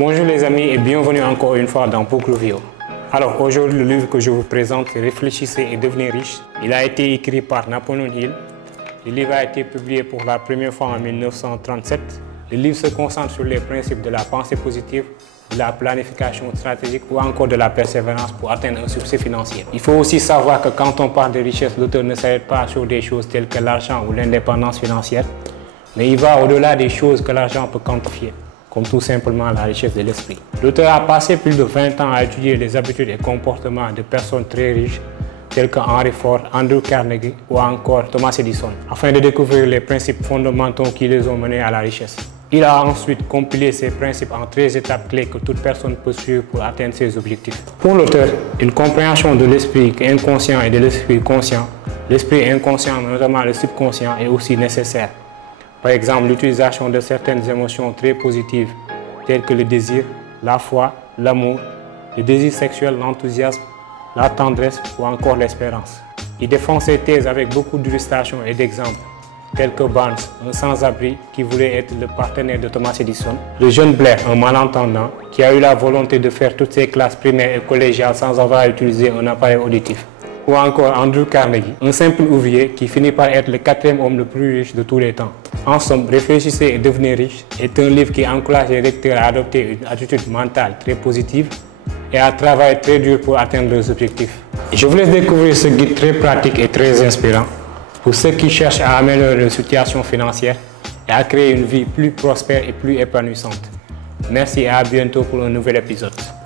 Bonjour les amis et bienvenue encore une fois dans POCROVIO. Alors aujourd'hui le livre que je vous présente c'est Réfléchissez et devenez riche. Il a été écrit par Napoleon Hill. Le livre a été publié pour la première fois en 1937. Le livre se concentre sur les principes de la pensée positive, de la planification stratégique ou encore de la persévérance pour atteindre un succès financier. Il faut aussi savoir que quand on parle de richesse, l'auteur ne s'arrête pas sur des choses telles que l'argent ou l'indépendance financière, mais il va au-delà des choses que l'argent peut quantifier, comme tout simplement la richesse de l'esprit. L'auteur a passé plus de 20 ans à étudier les habitudes et comportements de personnes très riches, tels que Henry Ford, Andrew Carnegie ou encore Thomas Edison, afin de découvrir les principes fondamentaux qui les ont menés à la richesse. Il a ensuite compilé ces principes en 13 étapes clés que toute personne peut suivre pour atteindre ses objectifs. Pour l'auteur, une compréhension de l'esprit inconscient et de l'esprit conscient, l'esprit inconscient, notamment le subconscient, est aussi nécessaire. Par exemple, l'utilisation de certaines émotions très positives, telles que le désir, la foi, l'amour, le désir sexuel, l'enthousiasme, la tendresse ou encore l'espérance. Il défend ses thèses avec beaucoup d'illustrations et d'exemples, tels que Barnes, un sans-abri qui voulait être le partenaire de Thomas Edison, le jeune Blair, un malentendant qui a eu la volonté de faire toutes ses classes primaires et collégiales sans avoir utilisé un appareil auditif, ou encore Andrew Carnegie, un simple ouvrier qui finit par être le 4e homme le plus riche de tous les temps. En somme, Réfléchissez et devenez riche est un livre qui encourage les lecteurs à adopter une attitude mentale très positive et à travailler très dur pour atteindre leurs objectifs. Je vous laisse découvrir ce guide très pratique et très inspirant pour ceux qui cherchent à améliorer leur situation financière et à créer une vie plus prospère et plus épanouissante. Merci et à bientôt pour un nouvel épisode.